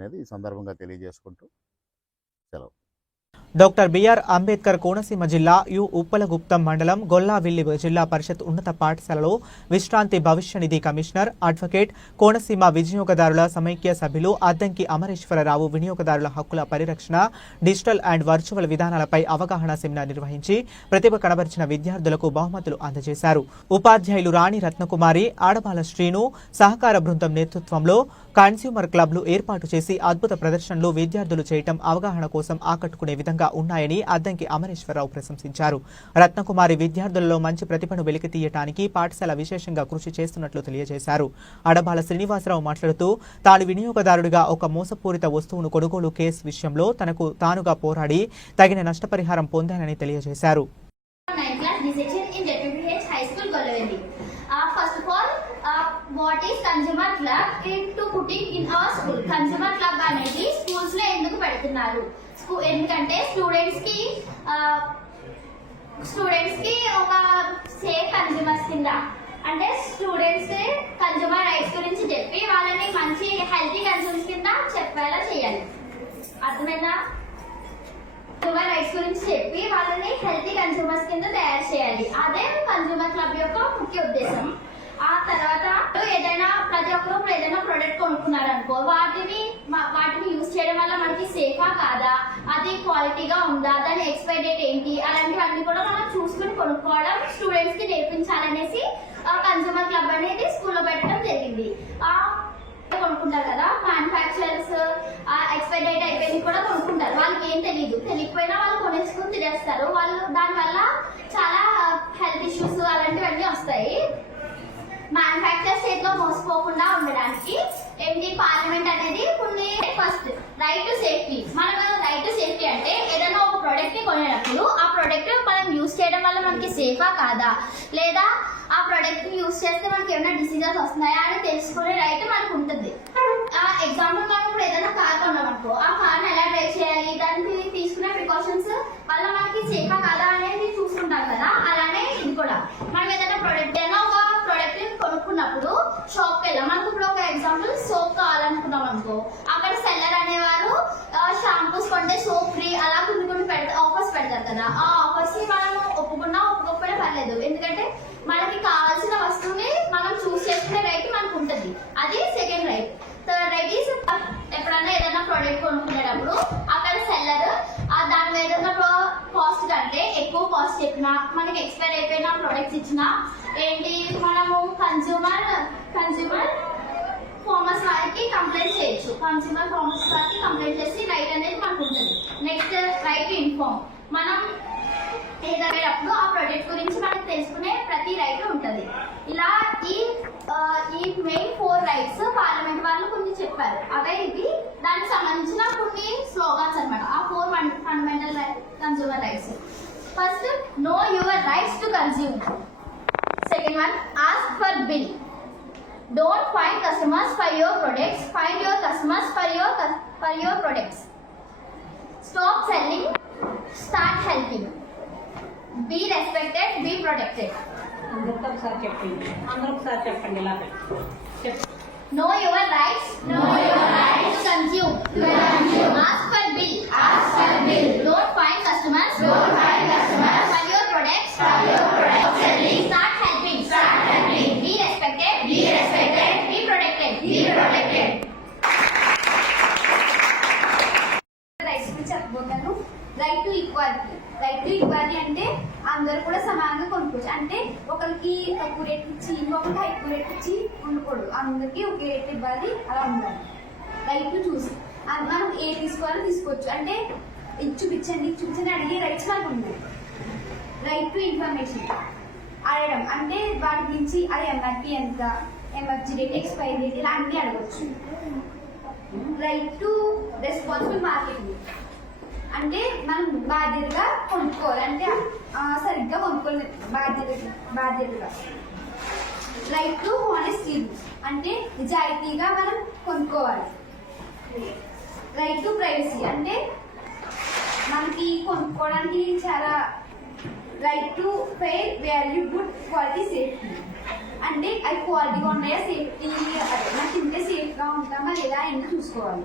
అనేది ఈ సందర్భంగా తెలియజేసుకుంటూ సెలవు. డాక్టర్ బిఆర్ అంబేద్కర్ కోనసీమ జిల్లా యు ఉప్పలగుప్తం మండలం గొల్లావిల్లి జిల్లా పరిషత్ ఉన్నత పాఠశాలలో విశ్రాంతి భవిష్య నిధి కమిషనర్ అడ్వకేట్ కోనసీమ వినియోగదారుల సమైక్య సభ్యులు అద్దంకి అమరేశ్వరరావు వినియోగదారుల హక్కుల పరిరక్షణ డిజిటల్ అండ్ వర్చువల్ విధానాలపై అవగాహన సెమినార్ నిర్వహించి ప్రతిభ కనబరిచిన విద్యార్థులకు బహుమతులు అందజేశారు. ఉపాధ్యాయులు రాణి రత్నకుమారి, ఆడబాల శ్రీను సహకార బృందం నేతృత్వంలో కన్స్యూమర్ క్లబ్లు ఏర్పాటు చేసి అద్భుత ప్రదర్శనలు విద్యార్థులు చేయటం అవగాహన కోసం ఆకట్టుకునే విధంగా ఉన్నాయని అద్దంకి అమరేశ్వరరావు ప్రశంసించారు. రత్నకుమారి విద్యార్థులలో మంచి ప్రతిభను వెలికితీయటానికి పాఠశాల విశేషంగా కృషి చేస్తున్నట్లు తెలియజేశారు. ఆడబాల శ్రీనివాసరావు మాట్లాడుతూ తాను వినియోగదారుడిగా ఒక మోసపూరిత వస్తువును కొనుగోలు కేసు విషయంలో తనకు తానుగా పోరాడి తగిన నష్టపరిహారం పొందానని తెలియజేశారు. First of all, what is consumer club? To putting in our school. Consumer club అనేది schools లో ఎందుకు పెడుతున్నారు? ఎందుకంటే స్టూడెంట్స్ కి ఒక సేఫ్ కన్స్యూమర్స్ కింద, అంటే స్టూడెంట్స్ కన్స్యూమర్ రైట్స్ గురించి చెప్పి వాళ్ళని మంచి హెల్తీ కన్స్యూమర్స్ కింద చెప్పేలా చేయాలి. అర్థమైందా? కన్స్యూమర్ రైట్స్ గురించి చెప్పి వాళ్ళని హెల్తీ కన్స్యూమర్స్ కింద తయారు చేయాలి. అదే కన్స్యూమర్ క్లబ్ యొక్క ముఖ్య ఉద్దేశం. ఆ తర్వాత ప్రతి ఒక్కరు ఏదైనా ప్రొడక్ట్ కొనుక్కున్నారనుకో, వాటిని యూజ్ చేయడం వల్ల మనకి సేఫా కాదా, అది క్వాలిటీగా ఉందా, దాని ఎక్స్పైరీ డేట్ ఏంటి, అలాంటివన్నీ కూడా మనం చూసుకుని కొనుక్కోవడం స్టూడెంట్స్ కి నేర్పించాలనేసి కన్స్యూమర్ క్లబ్ అనేది స్కూల్లో పెట్టడం జరిగింది. కొనుక్కుంటారు కదా మ్యానుఫ్యాక్చరర్స్, ఎక్స్పైరీ డేట్ అయిపోయింది కూడా కొనుక్కుంటారు. వాళ్ళకి ఏం తెలియకపోయినా వాళ్ళు కొనేసుకుని తినేస్తారు. వాళ్ళు దానివల్ల చాలా హెల్త్ ఇష్యూస్ అలాంటివన్నీ వస్తాయి. మ్యానుఫ్యాక్చరర్స్ చేతిలో మోసపోకుండా ఉండడానికి ఏంటి పార్లమెంట్ అనేది కొన్ని ఫస్ట్ రైట్ టు సేఫ్టీ. మనం రైట్ టు సేఫ్టీ అంటే ఏదైనా ఒక ప్రోడక్ట్ ని కొనేటప్పుడు ఆ ప్రోడక్ట్ మనం యూజ్ చేయడం వల్ల మనకి సేఫా కాదా, లేదా ఆ ప్రోడక్ట్ ని యూజ్ చేస్తే మనకి ఏమైనా డిసీజెస్ వస్తున్నాయా అని తెలుసుకునే రైట్ మనకు ఉంటుంది. ఎగ్జాంపుల్ మనం ఇప్పుడు ఏదైనా కార్ కొన్నామనుకో, ఆ కార్ ఎలా డ్రైవ్ చేయాలి, దానికి తీసుకునే ప్రికాషన్స్ వల్ల మనకి సేఫా కాదా అనేది చూసుకుంటాం కదా. అలానే ఇది కూడా మనం ఏదైనా ప్రోడక్ట్ కొనుక్కున్నప్పుడు షాప్కి వెళ్ళాం, మనకు ఇప్పుడు ఒక ఎగ్జాంపుల్ సోప్ కావాలనుకున్నాం అనుకో, అక్కడ సెల్లర్ అనేవారు షాంపూస్ కొంటే సోప్ ఫ్రీ అలా కొన్ని ఆఫర్స్ పెడతారు కదా. ఆ ఆఫర్స్ ని మనం ఒప్పుకున్నా ఒప్పుకోకపోయినా పర్లేదు, ఎందుకంటే మనకి కావాల్సిన వస్తువుని మనం చూస్ చేసుకునే రైట్ మనకు ఉంటుంది. అది second right. Third right is ఎప్పుడైనా ఏదైనా ప్రోడక్ట్ కొనుక్కునేటప్పుడు అక్కడ సెల్లర్ దాని మీద కాస్ట్ కంటే ఎక్కువ కాస్ట్ చెప్పినా, మనకి ఎక్స్పైర్ అయిపోయిన ప్రోడక్ట్స్ ఇచ్చినా ఏంటి మనము కన్స్యూమర్ ఫార్మర్స్ వారికి కంప్లైంట్ చేయొచ్చు. కన్స్యూమర్ ఫార్మర్స్ వారికి కంప్లైంట్ చేసి రైట్ అనేది మనకు ఉంటుంది. Next right to inform. మనం ఏదైనప్పుడు ఆ ప్రొడక్ట్ గురించి మనకు తెలుసుకునే ప్రతి రైట్ ఉంటుంది. ఇలా ఈ మెయిన్ 4 రైట్స్ పార్లమెంట్ వాళ్ళు కొన్ని చెప్పారు. అవే ఇవి దానికి సంబంధించిన కొన్ని స్లోగన్స్ అనమాట. ఆ 4 fundamental consumer rights. First, know your rights to consume. Second one, ask for bill. Don't find customers for your products. Find your customers for your products. Stop selling. Start helping. Be respected. Be protected. Know your rights. Know your rights to consume. Ask for bill. Ask for bill. Don't find customers. Don't find customers for your products. For your products. Selling. Start helping. Start helping. Be respected. Be respected. Be protected. Be protected. Rights గురించి చెప్పబోతాను. Right to equality. Right to equality అంటే అందరూ కూడా సమానంగా కొనుక్కోవచ్చు. అంటే ఒకరికి తక్కువ రేట్ ఇచ్చి ఇంకొకరికి ఎక్కువ రేట్ ఇచ్చి ఉండకూడదు. అందరికీ ఒకే రేట్ ఇవ్వాలి, అలా ఉండాలి. రైట్ టు చూసి మనం ఏ తీసుకోవాలో తీసుకోవచ్చు. అంటే చూపించండి అడిగే రైట్స్ మనకు ఉంది. రైట్ టు ఇన్ఫర్మేషన్ అడగడం అంటే వాటి గురించి అది ఎంఆర్పి ఎంత, ఎంఆర్పి డేట్, ఎక్స్పైరీ డేట్ ఇలా అన్ని అడగచ్చు. రైట్ టు రెస్పాన్సిబుల్ మార్కెటింగ్ అంటే మనం బాధ్యతగా కొనుక్కోవాలి, అంటే సరిగ్గా కొనుక్కోవాలి బాధ్యతగా. రైట్ టు హానెస్టీ అంటే నిజాయితీగా మనం కొనుక్కోవాలి. రైట్ టు ప్రైవసీ అంటే మనకి కొనుక్కోవడానికి చాలా right to fair value good quality safety అంటే అవి క్వాలిటీగా ఉన్నాయా, సేఫ్టీ మనకి ఇంటే సేఫ్గా ఉంటామా లేదా అని చూసుకోవాలి.